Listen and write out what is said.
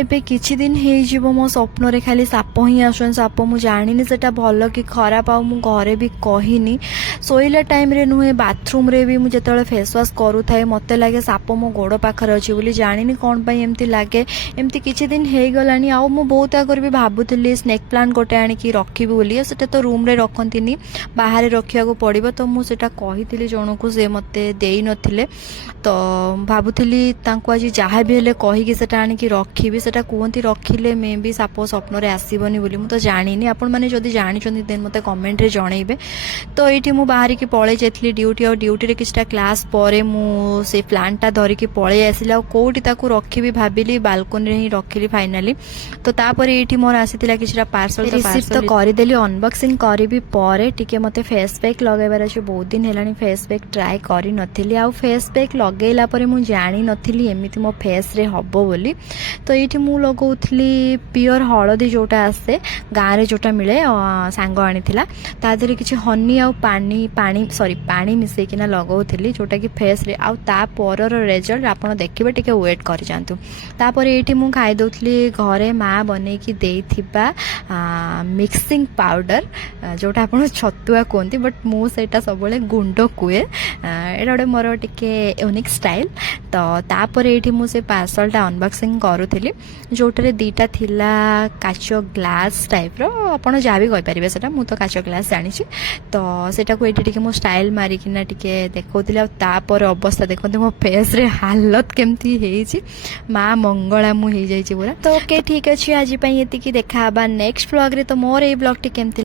ଏବେ କିଛି ଦିନ ହେଇଯିବ ମୋ ସ୍ୱପ୍ନରେ ଖାଲି ସାପ ହିଁ ଆସୁଛନ୍ତି ସାପ। ମୁଁ ଜାଣିନି ସେଟା ଭଲ କି ଖରାପ, ଆଉ ମୁଁ ଘରେ ବି କହିନି। ଶୋଇଲା ଟାଇମ୍ରେ ନୁହେଁ, ବାଥରୁମ୍ରେ ବି ମୁଁ ଯେତେବେଳେ ଫେସ୍ ୱାଶ୍ କରୁଥାଏ ମୋତେ ଲାଗେ ସାପ ମୋ ଗୋଡ଼ ପାଖରେ ଅଛି ବୋଲି। ଜାଣିନି କ'ଣ ପାଇଁ ଏମିତି ଲାଗେ। ଏମିତି କିଛି ଦିନ ହେଇଗଲାଣି। ଆଉ ମୁଁ ବହୁତ ଆଗରୁ ବି ଭାବୁଥିଲି ସ୍ନେକ୍ ପ୍ଲାଣ୍ଟ ଗୋଟେ ଆଣିକି ରଖିବି ବୋଲି। ସେଟା ତ ରୁମ୍ରେ ରଖନ୍ତିନି, ବାହାରେ ରଖିବାକୁ ପଡ଼ିବ। ତ ମୁଁ ସେଟା କହିଥିଲି ଜଣକୁ, ସେ ମୋତେ ଦେଇନଥିଲେ। ତ ଭାବୁଥିଲି ତାଙ୍କୁ ଆଜି ଯାହା ବି ହେଲେ କହିକି ସେଟା ଆଣିକି ରଖିବି। ସେଟା କୁହନ୍ତି ରଖିଲେ ମେ ବି ସାପ ସ୍ୱପ୍ନରେ ଆସିବନି ବୋଲି। ମୁଁ ତ ଜାଣିନି, ଆପଣମାନେ ଯଦି ଜାଣିଛନ୍ତି ଦେନ୍ ମୋତେ କମେଣ୍ଟରେ ଜଣେଇବେ। ତ ଏଇଠି ମୁଁ ବାହାରିକି ପଳେଇ ଯାଇଥିଲି ଡ୍ୟୁଟି। ଆଉ ଡ୍ୟୁଟିରେ କିଛିଟା କ୍ଲାସ୍ ପରେ ମୁଁ ସେ ପ୍ଲାଣ୍ଟଟା ଧରିକି ପଳେଇ ଆସିଲି। ଆଉ କେଉଁଠି ତାକୁ ରଖିବି ଭାବିଲି, ବାଲକୋନିରେ ହିଁ ରଖିଲି ଫାଇନାଲି। ତ ତାପରେ ଏଇଠି ମୋର ଆସିଥିଲା କିଛିଟା ପାର୍ସଲ ରିସିଭ୍ ତ କରିଦେଲି। ଅନବକ୍ସିଂ କରିବି ପରେ ଟିକେ ମୋତେ ଫେସ୍ ପ୍ୟାକ୍ ଲଗାଇବାର ଅଛି। ବହୁତ ଦିନ ହେଲାଣି ଫେସ୍ ପ୍ୟାକ୍ ଟ୍ରାଏ କରିନଥିଲି। ଆଉ ଫେସ୍ ପ୍ୟାକ୍ ଲଗାଇଲା ପରେ ମୁଁ ଜାଣିନଥିଲି ଏମିତି ମୋ ଫେସ୍ରେ ହେବ ବୋଲି। ତ ଏଇଠି ମୁଁ ଲଗାଉଥିଲି ପିଓର ହଳଦୀ ଯେଉଁଟା ଆସେ ଗାଁରେ, ଯେଉଁଟା ମିଳେ, ସାଙ୍ଗ ଆଣିଥିଲା। ତା ଦେହରେ କିଛି ହନି ଆଉ ପାଣି ମିଶାଇକିନା ଲଗାଉଥିଲି, ଯେଉଁଟାକି ଫେସ୍ରେ। ଆଉ ତା ପରର ରେଜଲ୍ଟ ଆପଣ ଦେଖିବେ, ଟିକେ ୱେଟ୍ କରିଯାଆନ୍ତୁ। ତାପରେ ଏଇଠି ମୁଁ ଖାଇଦେଉଥିଲି ଘରେ ମା ବନେଇକି ଦେଇଥିବା ମିକ୍ସିଂ ପାଉଡ଼ର, ଯେଉଁଟା ଆପଣ ଛତୁଆ କୁହନ୍ତି, ବଟ୍ ମୁଁ ସେଇଟା ସବୁବେଳେ ଗୁଣ୍ଡ କୁହେ। ଏଇଟା ଗୋଟେ ମୋର ଟିକେ ୟୁନିକ୍ ଷ୍ଟାଇଲ୍। ତ ତାପରେ ଏଇଠି ମୁଁ ସେ ପାର୍ସଲଟା ଅନବକ୍ସିଂ କରୁଥିଲି, ଯେଉଁଟାରେ ଦୁଇଟା ଥିଲା କାଚ ଗ୍ଲାସ୍ ଟାଇପ୍ର। ଆପଣ ଯାହା ବି କହିପାରିବେ ସେଟା, ମୁଁ ତ କାଚ ଗ୍ଲାସ୍ ଜାଣିଛି। ତ ସେଟାକୁ ଏଇଠି ଟିକେ ମୁଁ ଷ୍ଟାଇଲ୍ ମାରିକିନା ଟିକେ ଦେଖାଉଥିଲି। ଆଉ ତାପରେ ଅବସ୍ଥା ଦେଖନ୍ତୁ, ମୋ ଫେସ୍ରେ ହାଲତ କେମିତି ହେଇଛି। ମା ମଙ୍ଗଳା ମୁଁ ହେଇଯାଇଛି ପୁରା। ତ ଓକେ, ଠିକ୍ ଅଛି, ଆଜି ପାଇଁ ଏତିକି। ଦେଖାହେବା ନେକ୍ସଟ ବ୍ଲଗ୍ରେ। ତ ମୋର ଏଇ ବ୍ଲଗ୍ଟି କେମିତି